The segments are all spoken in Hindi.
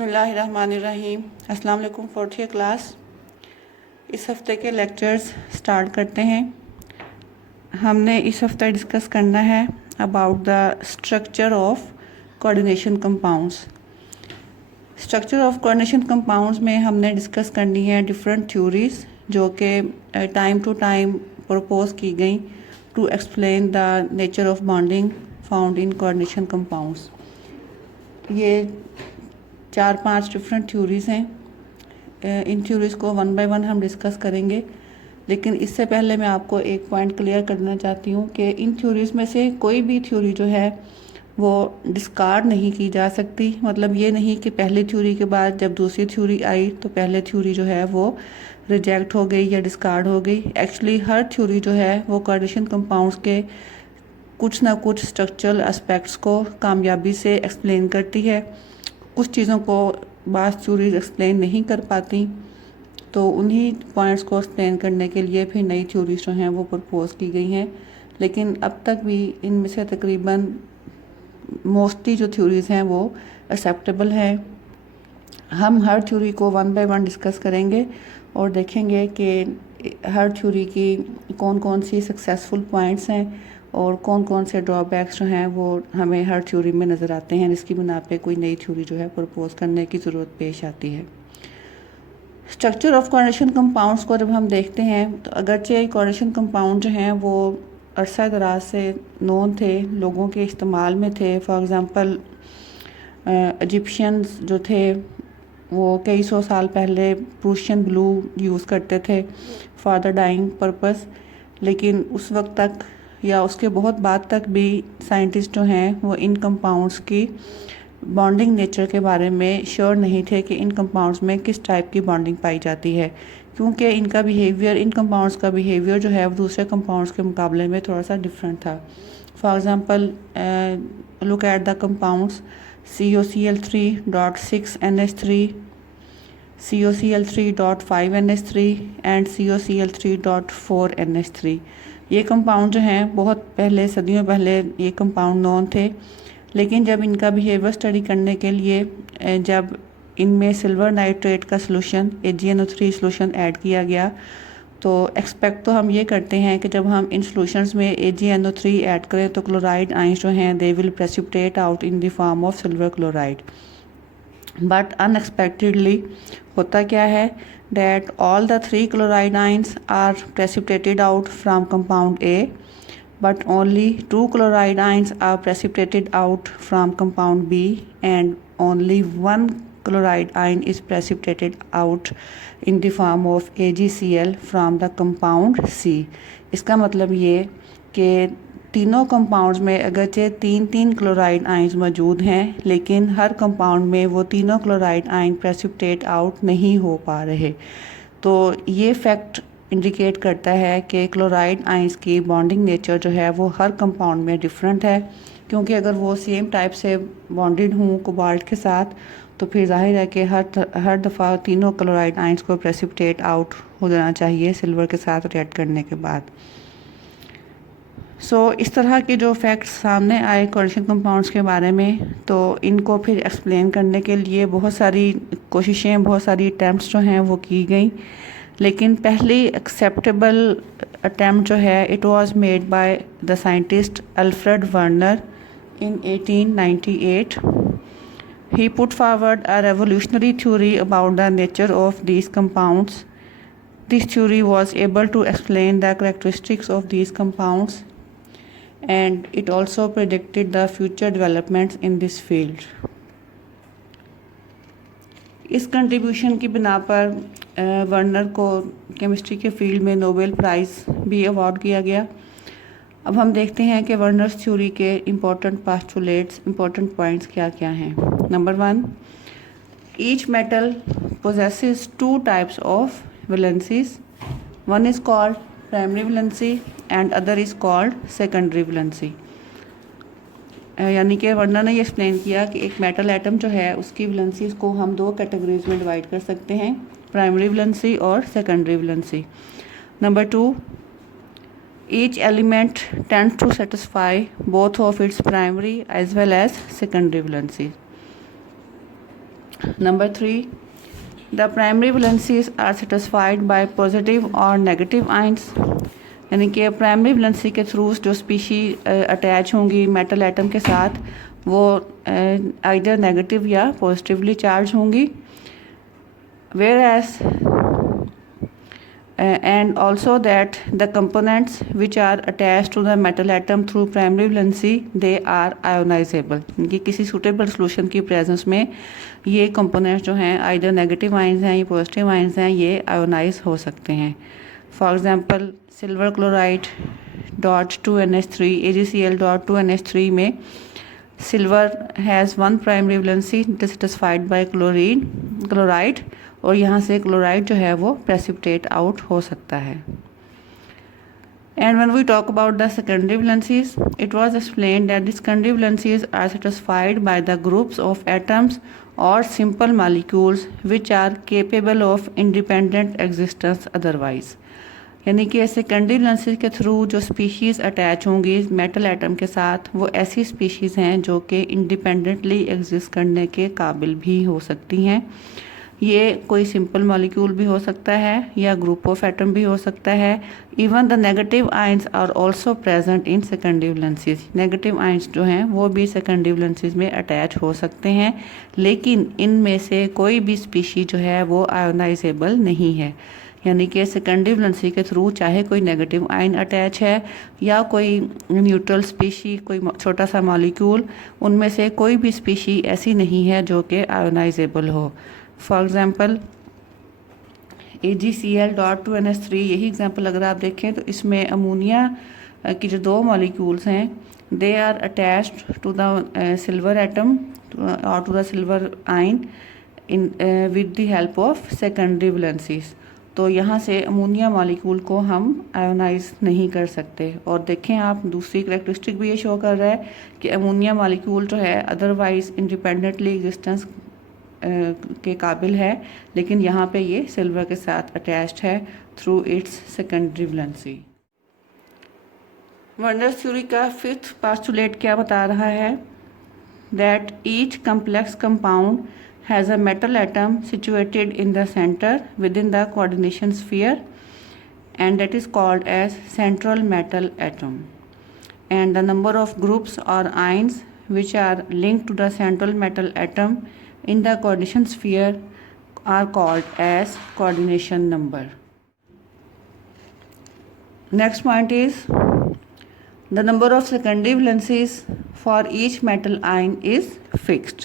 बिस्मिल्लाहिर्रहमानिर्रहीम। अस्सलाम वालेकुम फोर्थ ईयर क्लास। इस हफ़्ते के लेक्चर्स स्टार्ट करते हैं। हमने इस हफ़्ते डिस्कस करना है about the structure of coordination compounds. Structure of coordination compounds में हमने डिस्कस करनी है डिफरेंट थ्योरीज जो कि टाइम टू टाइम प्रपोज की गई to explain the nature of bonding found in coordination compounds. ये 4-5 डिफरेंट थ्योरीज़ हैं। इन थ्योरीज़ को वन बाय वन हम डिस्कस करेंगे, लेकिन इससे पहले मैं आपको एक पॉइंट क्लियर करना चाहती हूँ कि इन थ्योरीज़ में से कोई भी थ्योरी जो है वो डिस्कार्ड नहीं की जा सकती। मतलब ये नहीं कि पहली थ्योरी के बाद जब दूसरी थ्योरी आई तो पहले थ्योरी जो है वो रिजेक्ट हो गई या डिस्कार्ड हो गई। एक्चुअली हर थ्योरी जो है वो कोऑर्डिनेशन कंपाउंड्स के कुछ ना कुछ स्ट्रक्चरल एस्पेक्ट्स को कामयाबी से एक्सप्लेन करती है। कुछ चीज़ों को बास थ्योरीज एक्सप्लेन नहीं कर पाती, तो उन्हीं पॉइंट्स को एक्सप्लेन करने के लिए फिर नई थ्योरीज जो हैं वो प्रपोज की गई हैं। लेकिन अब तक भी इनमें से तकरीबन मोस्टली जो थ्योरीज़ हैं वो एक्सेप्टेबल हैं। हम हर थ्योरी को वन बाय वन डिस्कस करेंगे और देखेंगे कि हर थ्योरी की कौन कौन सी सक्सेसफुल पॉइंट्स हैं और कौन कौन से ड्रॉबैक्स जो हैं वो हमें हर थ्योरी में नज़र आते हैं, जिसकी बिना पे कोई नई थ्योरी जो है प्रपोज करने की ज़रूरत पेश आती है। स्ट्रक्चर ऑफ कोऑर्डिनेशन कंपाउंड्स को जब हम देखते हैं तो अगरचे कोऑर्डिनेशन कंपाउंड जो हैं वो अरसा दराज से नोन थे, लोगों के इस्तेमाल में थे। फॉर एग्ज़ाम्पल इजिप्शियंस जो थे वो कई सौ साल पहले प्रूशियन ब्लू यूज़ करते थे फॉर द डाइंग पर्पस, लेकिन उस वक्त तक या उसके बहुत बाद तक भी साइंटिस्ट जो हैं वो इन कंपाउंड्स की बॉन्डिंग नेचर के बारे में श्योर नहीं थे कि इन कंपाउंड्स में किस टाइप की बॉन्डिंग पाई जाती है, क्योंकि इनका बिहेवियर, इन कंपाउंड्स का बिहेवियर जो है वो दूसरे कंपाउंड्स के मुकाबले में थोड़ा सा डिफरेंट था। For example look at the compounds COCl3.6NH3, COCl3.5NH3 and COCl3.4NH3। ये कंपाउंड जो हैं बहुत पहले, सदियों पहले ये कंपाउंड नोन थे, लेकिन जब इनका बिहेवियर स्टडी करने के लिए जब इनमें सिल्वर नाइट्रेट का सोल्यूशन AgNO3 सोल्यूशन ऐड किया गया, तो एक्सपेक्ट तो हम ये करते हैं कि जब हम इन सोल्यूशंस में AgNO3 ऐड करें तो क्लोराइड आयंस जो हैं they will precipitate out in the form of silver chloride. But unexpectedly होता क्या है that all the 3 chloride ions are precipitated out from compound A, but only 2 chloride ions are precipitated out from compound B, and only 1 chloride ion is precipitated out in the form of AgCl from the compound C। इसका मतलब ये कि तीनों कंपाउंड्स में अगरचे 3-3 क्लोराइड आयंस मौजूद हैं, लेकिन हर कंपाउंड में वो तीनों क्लोराइड आयन प्रेसिपिटेट आउट नहीं हो पा रहे। तो ये फैक्ट इंडिकेट करता है कि क्लोराइड आयंस की बॉन्डिंग नेचर जो है वो हर कंपाउंड में डिफरेंट है, क्योंकि अगर वो सेम टाइप से बॉन्डेड हों कोबाल्ट के साथ तो फिर जाहिर है कि हर दफ़ा तीनों क्लोराइड आयंस को प्रेसिपिटेट आउट हो जाना चाहिए सिल्वर के साथ रिएक्ट करने के बाद। इस तरह के जो फैक्ट्स सामने आए कोऑर्डिनेशन कंपाउंड्स के बारे में, तो इनको फिर एक्सप्लेन करने के लिए बहुत सारी कोशिशें, बहुत सारी अटैम्प्ट्स जो हैं वो की गई, लेकिन पहली एक्सेप्टेबल अटैम्प्ट जो है it was made by the scientist Alfred Werner in 1898। He put forward a revolutionary theory about the nature of these compounds. This theory was able to explain the characteristics of these compounds and it also predicted the future developments in this field। इस कंट्रीब्यूशन की बिना पर वर्नर को केमिस्ट्री के फील्ड में नोबेल प्राइज़ भी अवार्ड किया गया। अब हम देखते हैं कि वर्नर्स थ्योरी के इम्पोर्टेंट पोस्टुलेट्स, इम्पोर्टेंट पॉइंट्स क्या क्या हैं। Number 1, each metal possesses 2 types of valencies। One is called primary valency and other is called secondary valency. यानी कि वर्नर ने ये एक्सप्लेन किया कि एक मेटल एटम जो है उसकी वैलेंसीज को हम 2 कैटेगरीज में डिवाइड कर सकते हैं, प्राइमरी वैलेंसी और secondary valency. Number 2, each element tends to satisfy both of its primary as well as secondary valency. Number 3, the primary valencies are satisfied by positive or negative ions, यानी कि प्राइमरी वैलेंसी के थ्रू जो स्पीशी अटैच होंगी मेटल एटम के साथ वो आइदर नेगेटिव या पॉजिटिवली चार्ज होंगी. Whereas and also that the components which are attached to the metal atom through primary valency they are ionizable. कि किसी सुटेबल सोल्यूशन की प्रेजेंस में ये कंपोनेंट्स जो हैं आइदर नेगेटिव आयंस हैं या पॉजिटिव आयंस हैं ये आयोनाइज हो सकते हैं. For example silver chloride .2NH3 AgCl .2NH3 में silver has one primary valency dissatisfied by chloride और यहाँ से क्लोराइड जो है वो प्रेसिपिटेट आउट हो सकता है. And when we talk about the secondary valencies it was explained that the secondary valencies are satisfied by the groups of atoms और simple molecules which are capable of independent existence otherwise. यानी कि सेकेंडरी वैलेंसीज के थ्रू जो स्पीशीज़ अटैच होंगी मेटल एटम के साथ वो ऐसी स्पीशीज़ हैं जो कि इंडिपेंडेंटली एग्जिस्ट करने के काबिल भी हो सकती हैं. ये कोई सिंपल मॉलिक्यूल भी हो सकता है या ग्रुप ऑफ एटम भी हो सकता है. Even the negative ions are also present in secondary valencies. Negative ions जो हैं वो भी सेकेंडरी वैलेंसीज में अटैच हो सकते हैं लेकिन इनमें से कोई भी स्पीशी जो है वो आयोनाइजेबल नहीं है. यानी कि सेकेंडरी वैलेंसी के थ्रू चाहे कोई नेगेटिव आयन अटैच है या कोई न्यूट्रल स्पीशी कोई छोटा सा मॉलिक्यूल उनमें से कोई भी स्पीशी ऐसी नहीं है जो कि आयोनाइजेबल हो. फॉर एग्ज़ाम्पल AgCl .2NH3 यही एग्जांपल अगर आप देखें तो इसमें अमोनिया की जो दो मॉलिक्यूल्स हैं they are attached to the silver atom और to the silver ion in with the help of secondary valencies. तो यहाँ से अमोनिया मॉलिक्यूल को हम आयोनाइज नहीं कर सकते. और देखें आप दूसरी करैक्टरिस्टिक भी ये शो कर रहा है कि अमोनिया मॉलिक्यूल जो है अदरवाइज इंडिपेंडेंटली एग्जिस्टेंस के काबिल है लेकिन यहाँ पे ये सिल्वर के साथ अटैच्ड है through it's secondary valency. Werner's theory का फिफ्थ पोस्टुलेट क्या बता रहा है? That each complex compound has a metal atom situated in the center within the coordination sphere and that is called as central metal atom. And the number of groups or ions which are linked to the central metal atom in the coordination sphere are called as coordination number. Next point is the number of secondary valencies for each metal ion is fixed.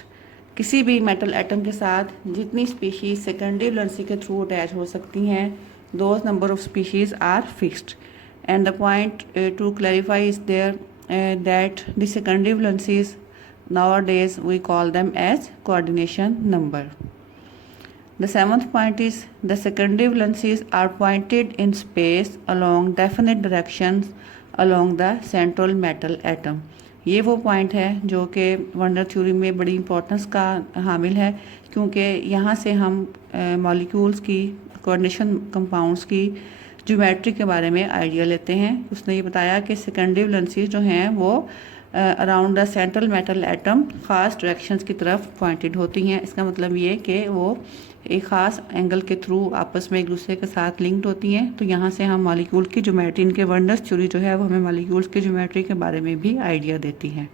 किसी भी मेटल एटम के साथ जितनी स्पीशीज़ सेकेंडरी वैलेंसी के थ्रू अटैच हो सकती हैं those number of species are fixed. And the point to clarify is there that the secondary valencies nowadays we call them as coordination number. The seventh point is the secondary valencies are pointed in space along definite directions along the central metal atom. ये वो पॉइंट है जो कि वर्नर थ्योरी में बड़ी इंपॉर्टेंस का हामिल है क्योंकि यहाँ से हम मॉलिक्यूल्स की कोऑर्डिनेशन कंपाउंड्स की ज्योमेट्री के बारे में आइडिया लेते हैं. उसने ये बताया कि सेकेंडरी वैलेंसीज जो हैं वो around the central metal atom ख़ास डायरेक्शंस की तरफ पॉइंटेड होती हैं. इसका मतलब ये कि वो एक ख़ास एंगल के थ्रू आपस में एक दूसरे के साथ लिंक्ड होती हैं. तो यहाँ से हम मॉलिक्यूल की ज्योमेट्री इनके वर्नर्स थ्योरी जो है वो हमें मॉलिक्यूल्स की ज्योमेट्री के बारे में भी आइडिया देती हैं.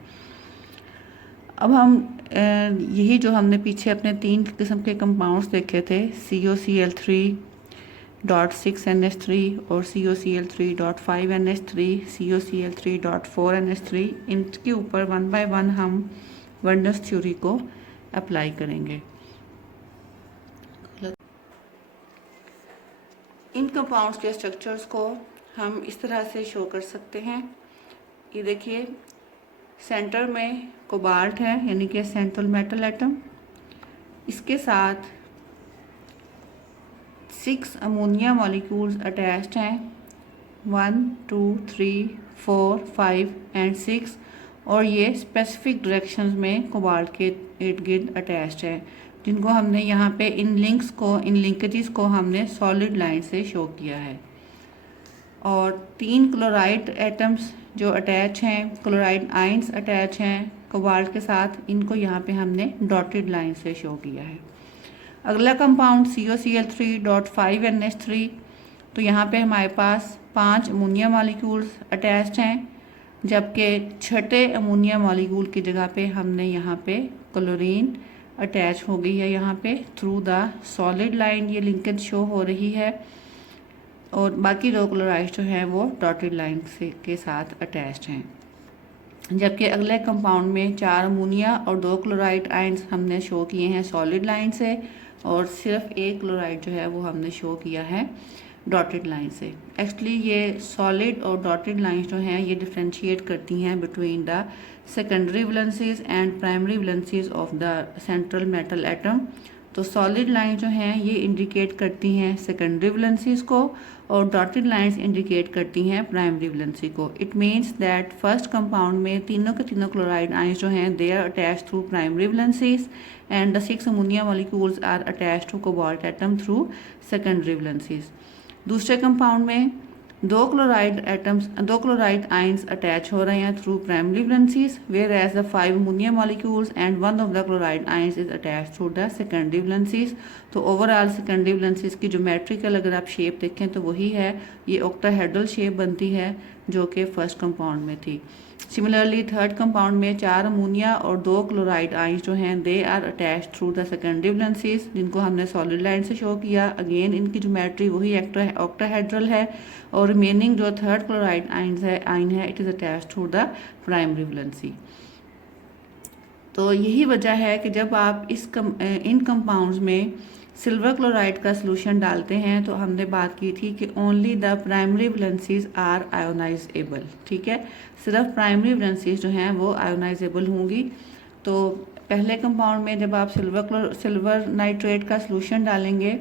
अब हम यही जो हमने पीछे अपने 3 किस्म के कंपाउंड्स देखे थे COCl3.6NH3 और COCl3.5NH3 COCl3.4NH3 इनके ऊपर 1 बाय 1 हम वर्नर्स थ्योरी को अप्लाई करेंगे. इन कंपाउंड्स के स्ट्रक्चर्स को हम इस तरह से शो कर सकते हैं. ये देखिए सेंटर में कोबाल्ट है यानी कि सेंट्रल मेटल एटम. इसके साथ 6 अमोनिया मॉलिक्यूल्स अटैच्ड हैं 1 2 3 4 5 एंड 6 और ये स्पेसिफिक डायरेक्शंस में कोबाल्ट के इर्द गिर्द अटैच्ड है जिनको हमने यहाँ पे इन लिंकेजेस को हमने सॉलिड लाइन से शो किया है. और 3 क्लोराइड एटम्स जो अटैच हैं क्लोराइड आयंस अटैच हैं कोबाल्ट के साथ इनको यहाँ पे हमने डॉटेड लाइन से शो किया है. अगला कंपाउंड COCl3.5NH3, तो यहाँ पे हमारे पास 5 अमोनिया मॉलिक्यूल्स अटैच्ड हैं, जबकि छठे अमोनिया मॉलिक्यूल की जगह पे हमने यहाँ पे क्लोरीन अटैच हो गई है यहाँ पे थ्रू द सॉलिड लाइन, ये लिंकेज शो हो रही है। और बाकी 2 क्लोराइड जो हैं वो डॉटेड लाइन से के साथ अटैच्ड हैं। जबकि अगले कंपाउंड में 4 अमोनिया और 2 क्लोराइड आयंस हमने शो किए हैं सॉलिड लाइन से, और सिर्फ 1 क्लोराइड जो है वो हमने शो किया है डॉटेड लाइन से। एक्चुअली ये सॉलिड और डॉटेड लाइंस जो हैं ये डिफ्रेंशिएट करती हैं between the secondary valencies and primary valencies of the central metal atom. तो सॉलिड लाइन जो हैं ये इंडिकेट करती हैं सेकेंडरी वैलेंसीज को, और डॉटेड लाइंस इंडिकेट करती हैं प्राइमरी वैलेंसी को। It means that first compound में तीनों के तीनों क्लोराइड आयंस जो हैं they are attached through primary valencies, and the 6 ammonia molecules are attached to cobalt atom through secondary valencies. दूसरे कंपाउंड में 2 क्लोराइड आयंस अटैच हो रहे हैं through primary valencies, whereas the 5 ammonia molecules and 1 of the chloride ions is attach through the secondary valencies. तो ओवरऑल सेकेंडरी वैलेंसीज की ज्योमेट्रिकल अगर आप शेप देखें तो वही है, ये ऑक्टाहेड्रल शेप बनती है जो कि फर्स्ट कंपाउंड में थी। सिमिलरली थर्ड कंपाउंड में 4 अमोनिया और 2 क्लोराइड आयंस जो हैं they are attach through the secondary valencies, जिनको हमने सॉलिड लाइन से शो किया। अगेन इनकी ज्योमेट्री वही ऑक्टाहेड्रल है, और रिमेनिंग जो थर्ड क्लोराइड आयन है it is attach through the primary valency. तो यही वजह है कि जब आप इन कंपाउंड्स में सिल्वर क्लोराइड का सोल्यूशन डालते हैं तो हमने बात की थी कि only the primary valencies are ionisable. ठीक है, सिर्फ प्राइमरी वैलेंसीज जो हैं वो आयोनाइजेबल होंगी। तो पहले कंपाउंड में जब आप सिल्वर नाइट्रेट का सोल्यूशन डालेंगे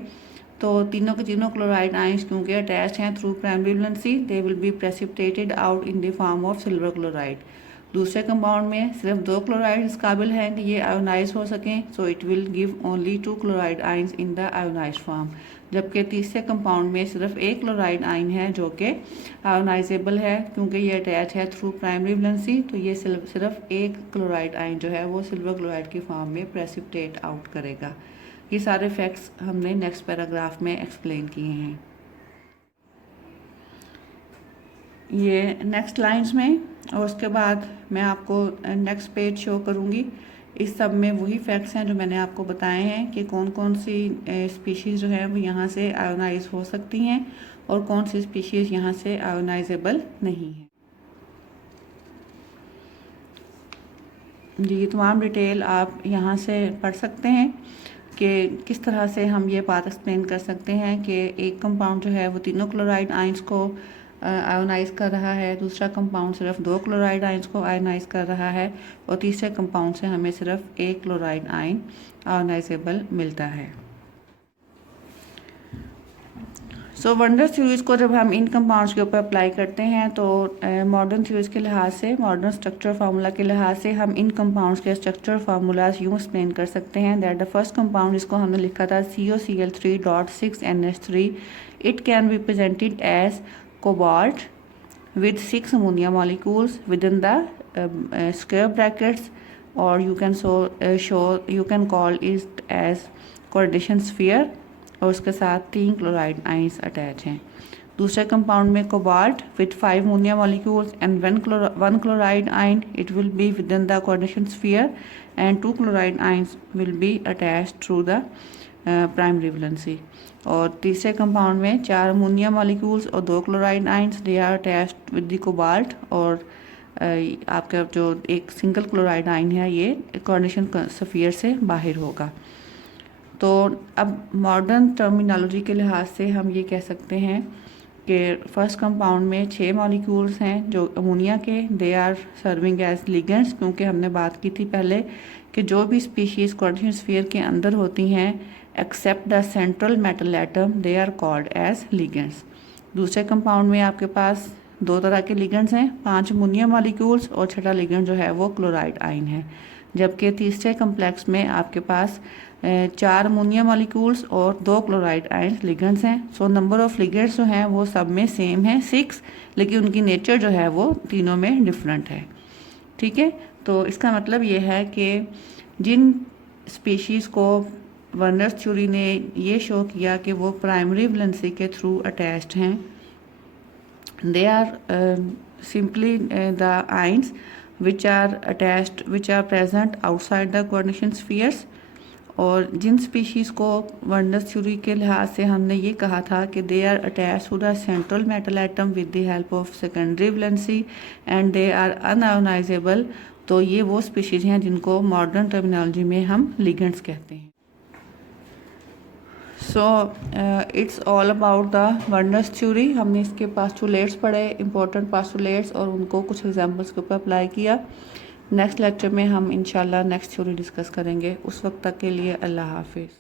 तो तीनों के तीनों क्लोराइड आयंस क्योंकि अटैच हैं through primary valency, they will be precipitated out in the form of silver chloride. दूसरे कंपाउंड में सिर्फ 2 क्लोराइड इस काबिल हैं कि ये आयोनाइज हो सकें, so it will give only 2 chloride ions in the ionise form. जबकि तीसरे कंपाउंड में सिर्फ 1 क्लोराइड आयन है जो कि आयोनाइजेबल है, क्योंकि ये अटैच है थ्रू प्राइमरी वैलेंसी, तो ये सिर्फ 1 क्लोराइड आयन जो है वो सिल्वर क्लोराइड की फॉर्म में प्रेसिपिटेट आउट करेगा। ये सारे फैक्ट्स हमने नेक्स्ट पैराग्राफ में एक्सप्लेन किए हैं। ये नेक्स्ट लाइंस में, और उसके बाद मैं आपको नेक्स्ट पेज शो करूँगी। इस सब में वही फैक्ट्स हैं जो मैंने आपको बताए हैं कि कौन कौन सी स्पीशीज़ जो है वो यहाँ से आयोनाइज हो सकती हैं और कौन सी स्पीशीज़ यहाँ से आयोनाइजेबल नहीं है। जी, तमाम डिटेल आप यहाँ से पढ़ सकते हैं कि किस तरह से हम ये बात एक्सप्लेन कर सकते हैं कि एक कंपाउंड जो है वो तीनों क्लोराइड आयंस को आयोनाइज कर रहा है, दूसरा कंपाउंड सिर्फ 2 क्लोराइड आयंस को आयोनाइज कर रहा है, और तीसरे कंपाउंड से हमें सिर्फ 1 क्लोराइड आयन आयोनाइजेबल मिलता है। सो वंडर थ्योरीज को जब हम इन कंपाउंड्स के ऊपर अप्लाई करते हैं तो मॉडर्न थ्योरीज के लिहाज से, मॉडर्न स्ट्रक्चर फार्मूला के लिहाज से हम इन कंपाउंड्स के स्ट्रक्चर फार्मूलाज यूँ एक्सप्लेन कर सकते हैं दैट द फर्स्ट कंपाउंड जिसको हमने लिखा था COCl3.6NH3, it can be presented as cobalt with 6 ammonia molecules within the square brackets, or you can you can call it as coordination sphere, और उसके साथ 3 क्लोराइड आयंस अटैच हैं। दूसरे कंपाउंड में cobalt with 5 ammonia molecules and 1 chloride ion, it will be within the coordination sphere, and 2 chloride ions will be attached through the primary valency. और तीसरे कंपाउंड में 4 अमोनिया मॉलिक्यूल्स और 2 chloride ions, they are attached with the cobalt, और आपका जो एक सिंगल क्लोराइड आयन है ये कोऑर्डिनेशन स्फीयर से बाहर होगा। तो अब मॉडर्न टर्मिनोलॉजी के लिहाज से हम ये कह सकते हैं कि फर्स्ट कंपाउंड में 6 मॉलिक्यूल्स हैं जो अमोनिया के, they are serving as ligands, क्योंकि हमने बात की थी पहले कि जो भी स्पीशीज़ कोऑर्डिनेशन स्फीयर के अंदर होती हैं except the central metal atom, they are called as ligands. दूसरे कंपाउंड में आपके पास 2 तरह के लिगेंड्स हैं, 5 अमोनिया मॉलिक्यूल्स, और छठा लिगेंड जो है वो क्लोराइड आयन है। जबकि तीसरे कम्प्लेक्स में आपके पास 4 अमोनिया मॉलिक्यूल्स और 2 क्लोराइड आयन लिगेंड्स हैं। सो नंबर ऑफ लिगेंड्स जो हैं वो सब में सेम है 6, लेकिन उनकी नेचर जो है वो तीनों में डिफरेंट है। ठीक है, तो इसका मतलब ये है कि जिन स्पीशीज़ को वर्नर्स थ्योरी ने ये शो किया कि वो प्राइमरी वैलेंसी के थ्रू अटैच्ड हैं। They are simply the ions which are present outside the coordination spheres. और जिन स्पीशीज़ को वर्नर्स थ्योरी के लिहाज से हमने ये कहा था कि they are attach to the central metal atom with the help of secondary valency and they are unionizable, तो ये वो स्पीशीज़ हैं जिनको मॉडर्न टर्मिनोलॉजी में हम लिगेंड्स कहते हैं। So it's all about the Werner's theory. हमने इसके पास्टुलेट्स पढ़े, इंपॉर्टेंट पास्टुलेट्स, और उनको कुछ एग्जांपल्स के ऊपर अप्लाई किया। नेक्स्ट लेक्चर में हम इंशाल्लाह नेक्स्ट थ्योरी डिस्कस करेंगे। उस वक्त तक के लिए अल्लाह हाफिज़।